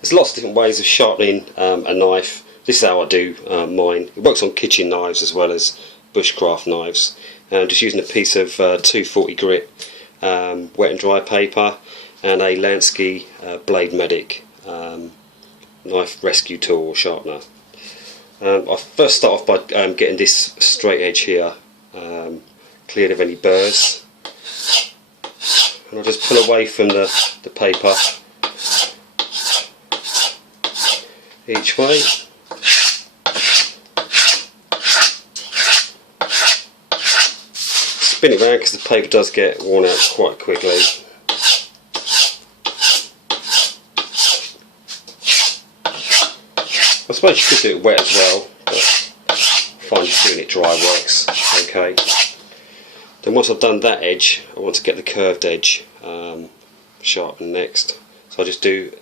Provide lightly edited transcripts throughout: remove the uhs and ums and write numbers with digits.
There's lots of different ways of sharpening a knife. This is how I do mine. It works on kitchen knives as well as bushcraft knives. Just using a piece of 240 grit wet and dry paper and a Lansky Blade Medic knife rescue tool or sharpener. I first start off by getting this straight edge here cleared of any burrs, and I'll just pull away from the paper each way. Spin it around because the paper does get worn out quite quickly. I suppose you could do it wet as well, but I find just doing it dry works okay. Then once I've done that edge, I want to get the curved edge sharpened next. So I just do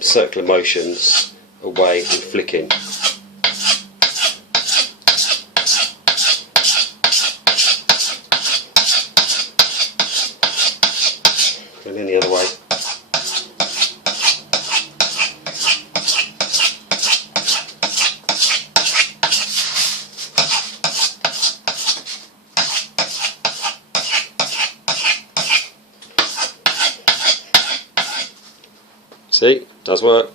circular motions away and flicking. And then the other way. See, does work.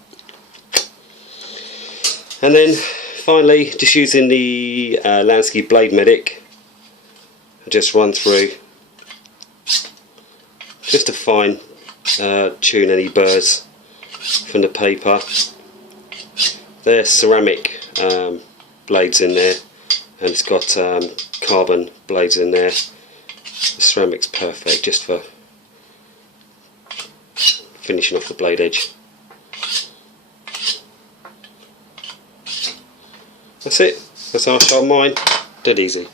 And then finally, just using the Lansky Blade Medic, I just run through just to fine tune any burrs from the paper. There's ceramic blades in there, and it's got carbon blades in there. The ceramic's perfect just for finishing off the blade edge. That's it. That's how I sharpen mine. Dead easy.